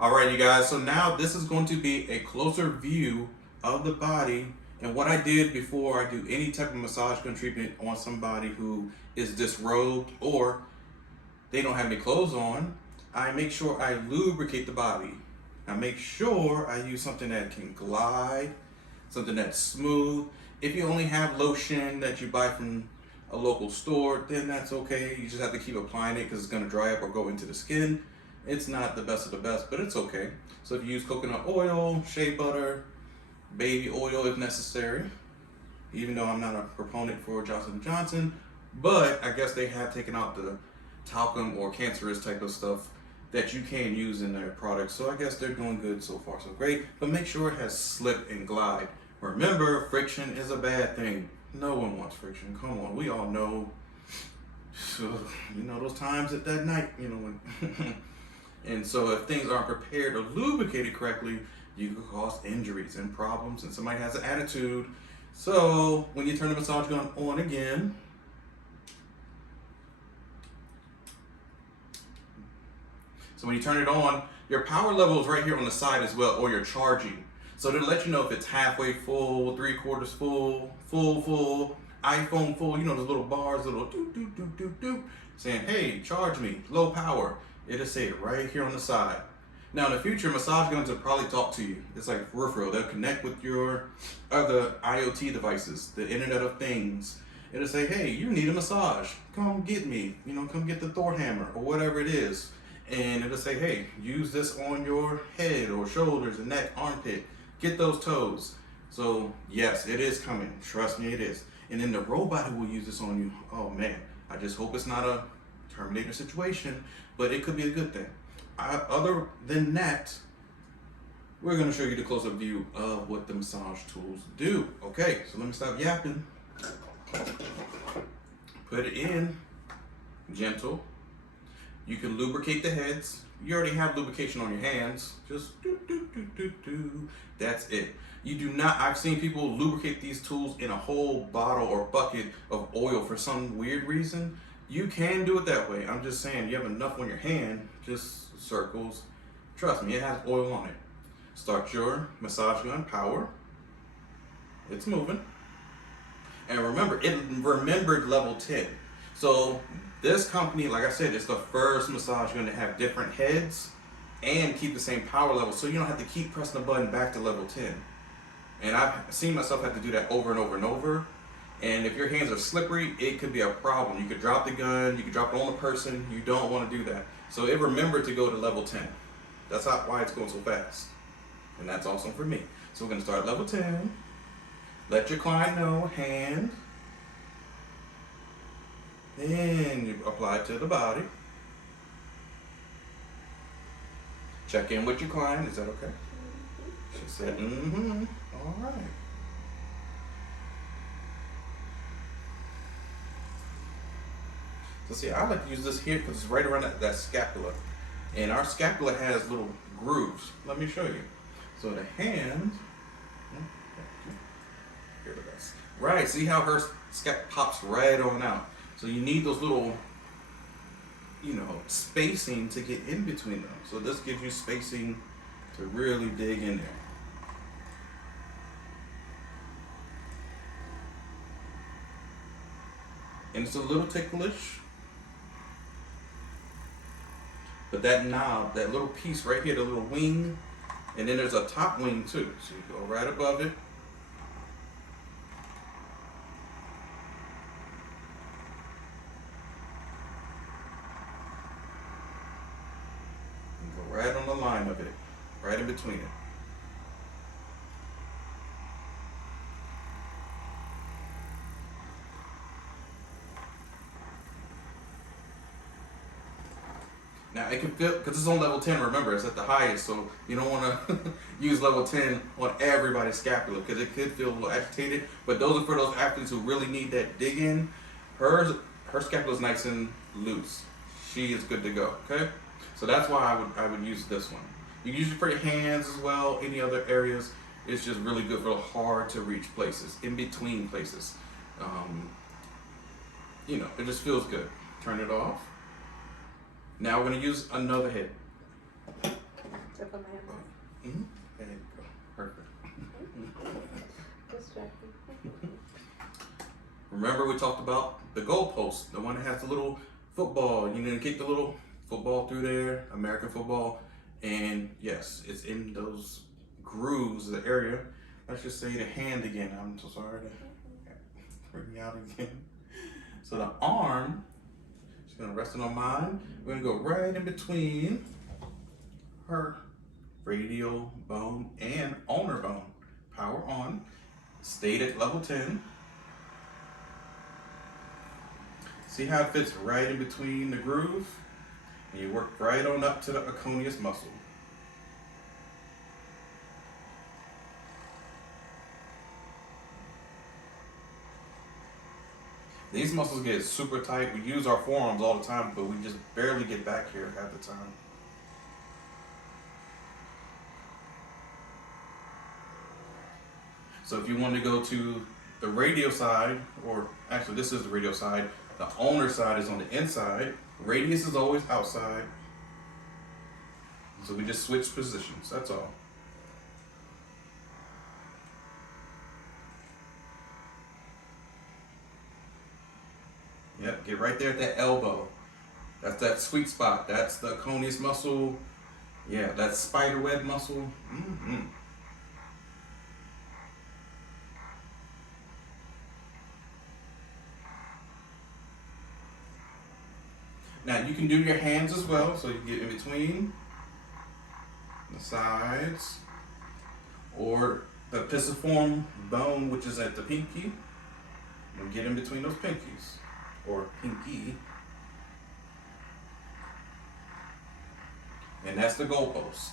All right, you guys, so now this is going to be a closer view of the body and what I did before I do any type of massage gun treatment on somebody who is disrobed or they don't have any clothes on. I make sure I lubricate the body. I make sure I use something that can glide, something that's smooth. If you only have lotion that you buy from a local store, then that's okay. You just have to keep applying it because it's going to dry up or go into the skin. It's not the best of the best, but it's okay. So if you use coconut oil, shea butter, baby oil if necessary, even though I'm not a proponent for Johnson & Johnson, but I guess they have taken out the talcum or cancerous type of stuff that you can use in their products. So I guess they're doing good so far, so great. But make sure it has slip and glide. Remember, friction is a bad thing. No one wants friction. Come on, we all know. You know those times at that night, you know, when and so if things aren't prepared or lubricated correctly, you could cause injuries and problems, and somebody has an attitude. So when you turn the massage gun on again, so when you turn it on, your power level is right here on the side as well, or you're charging. So to let you know if it's halfway full, 3/4 full, full, iPhone full, you know those little bars, little do do do do do, saying, hey, charge me, low power. It'll say it right here on the side. Now in the future, massage guns will probably talk to you. It's like peripheral. They'll connect with your other IoT devices, the Internet of Things. It'll say, hey, you need a massage. Come get me. You know, come get the Thor hammer or whatever it is. And it'll say, hey, use this on your head or shoulders and neck, armpit. Get those toes. So yes, it is coming. Trust me, it is. And then the robot who will use this on you, oh man, I just hope it's not a Terminator situation, but it could be a good thing. Other than that, we're going to show you the close-up view of what the massage tools do. Okay, so let me stop yapping. Put it in, gentle. You can lubricate the heads. You already have lubrication on your hands. Just do, do, do, do, do. That's it. You do not, I've seen people lubricate these tools in a whole bottle or bucket of oil for some weird reason. You can do it that way. I'm just saying, you have enough on your hand, just circles. Trust me, it has oil on it. Start your massage gun, power. It's moving. And remember, it remembered level 10. So this company, like I said, it's the first massage gun to have different heads and keep the same power level. So you don't have to keep pressing the button back to level 10. And I've seen myself have to do that over and over and over. And if your hands are slippery, it could be a problem. You could drop the gun, you could drop it on the person. You don't want to do that. So it remembered to go to level 10. That's why it's going so fast. And that's awesome for me. So we're going to start at level 10. Let your client know, hand. Then you apply it to the body. Check in with your client. Is that okay? She said, mm-hmm. All right. So see, I like to use this here because it's right around that scapula. And our scapula has little grooves. Let me show you. So the hand, here it is. Right, see how her scap pops right on out. So you need those little, you know, spacing to get in between them. So this gives you spacing to really dig in there. And it's a little ticklish. But that knob, that little piece right here, the little wing, and then there's a top wing too. So you go right above it. And go right on the line of it, right in between it. Now it can feel, because it's on level 10, remember, it's at the highest, so you don't want to use level 10 on everybody's scapula because it could feel a little agitated, but those are for those athletes who really need that dig in. Her scapula is nice and loose. She is good to go, okay? So that's why I would use this one. You can use it for your hands as well, any other areas. It's just really good for hard to reach places, in between places. You know, it just feels good. Turn it off. Now we're going to use another head. So for my hand. Mm-hmm. There you go. Perfect. Distracting. Remember we talked about the goalpost, the one that has the little football. You need to kick the little football through there, American football. And yes, it's in those grooves, the area. Let's just say the hand again. I'm so sorry to bring me out again. So the arm, she's gonna rest it on mine. We're gonna go right in between her radial bone and ulnar bone. Power on, stayed at level 10. See how it fits right in between the groove? And you work right on up to the aconius muscle. These muscles get super tight. We use our forearms all the time, but we just barely get back here half the time. So if you want to go to the radial side, or actually this is the radial side, the ulnar side is on the inside, radius is always outside. So we just switch positions, that's all. Yep, get right there at that elbow. That's that sweet spot. That's the aconius muscle. Yeah, that spider web muscle. Mm-hmm. Now you can do your hands as well, so you can get in between the sides, or the pisiform bone, which is at the pinky. And get in between those pinkies, or pinky. And that's the goalpost.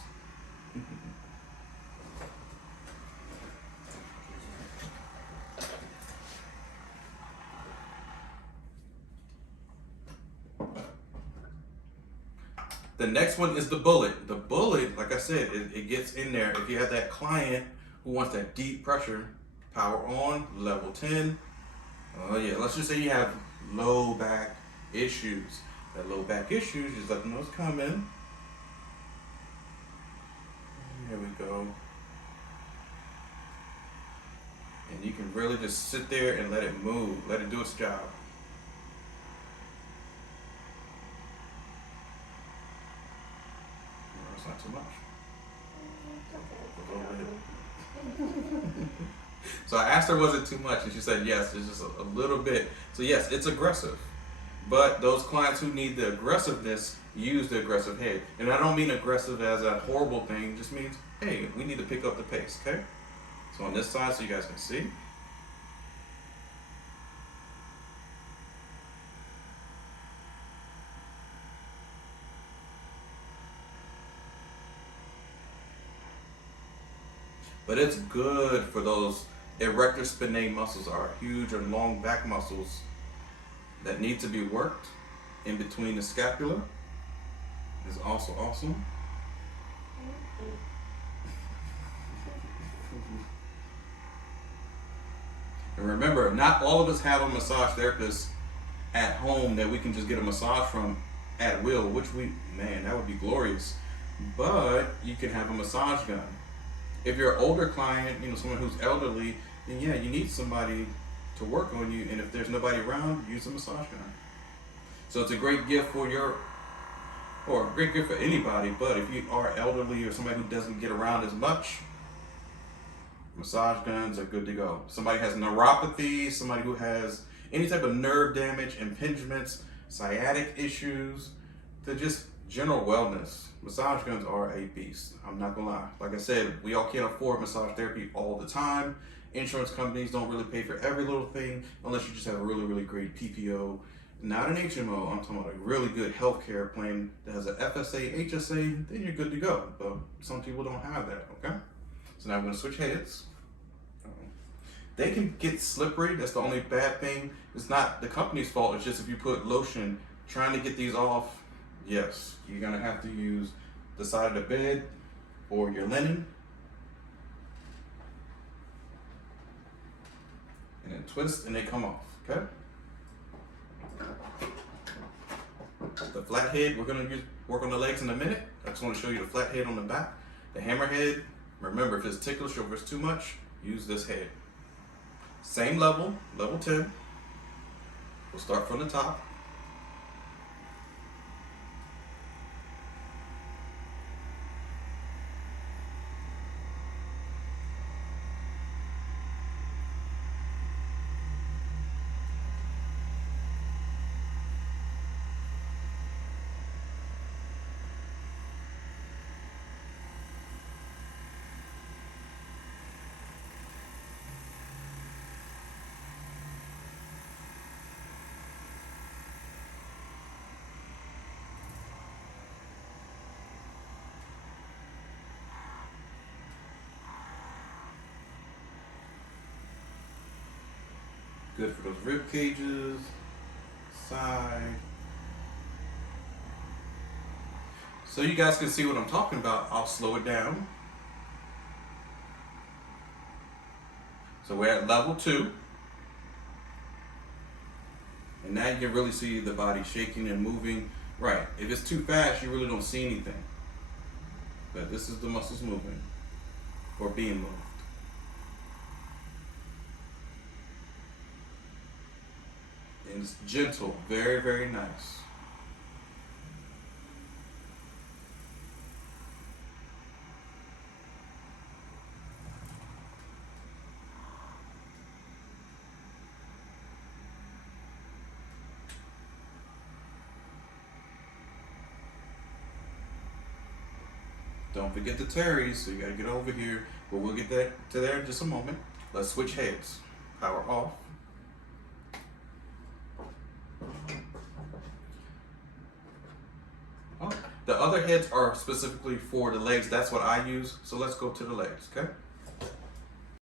The next one is the bullet. The bullet, like I said, it gets in there. If you have that client who wants that deep pressure, power on, level 10. Oh yeah, let's just say you have low back issues. That low back issues, just let them know it's coming. Here we go. And you can really just sit there and let it move, let it do its job. That's not too much. So I asked her, was it too much? And she said, yes, it's just a little bit. So yes, it's aggressive. But those clients who need the aggressiveness use the aggressive head. And I don't mean aggressive as a horrible thing, it just means, hey, we need to pick up the pace, okay? So on this side, so you guys can see. But it's good for those erector spinae muscles, are huge and long back muscles that need to be worked in between the scapula. Is also awesome. And remember, not all of us have a massage therapist at home that we can just get a massage from at will, which man, that would be glorious. But you can have a massage gun. If you're an older client, someone who's elderly, then yeah, you need somebody to work on you. And if there's nobody around, use a massage gun. So it's a great gift for or a great gift for anybody. But if you are elderly or somebody who doesn't get around as much, massage guns are good to go. Somebody has neuropathy, somebody who has any type of nerve damage, impingements, sciatic issues, to just general wellness. Massage guns are a beast. I'm not gonna lie. Like I said, we all can't afford massage therapy all the time. Insurance companies don't really pay for every little thing unless you just have a really, really great PPO. Not an HMO, I'm talking about a really good healthcare plan that has an FSA, HSA, then you're good to go. But some people don't have that, okay? So now I'm gonna switch heads. They can get slippery, that's the only bad thing. It's not the company's fault, it's just if you put lotion trying to get these off, yes, you're gonna have to use the side of the bed or your linen. And then twist and they come off, okay? The flat head, we're gonna work on the legs in a minute. I just wanna show you the flat head on the back. The hammerhead, remember if it's ticklish or if it's too much, use this head. Same level, level 10. We'll start from the top. Good for those rib cages, side. So you guys can see what I'm talking about. I'll slow it down. So we're at level 2. And now you can really see the body shaking and moving. Right, if it's too fast, you really don't see anything. But this is the muscles moving, or being moved. And it's gentle, very, very nice. Don't forget the teres, so you gotta get over here. But we'll get that to there in just a moment. Let's switch heads. Power off. Oh, the other heads are specifically for the legs. That's what I use. So let's go to the legs, okay?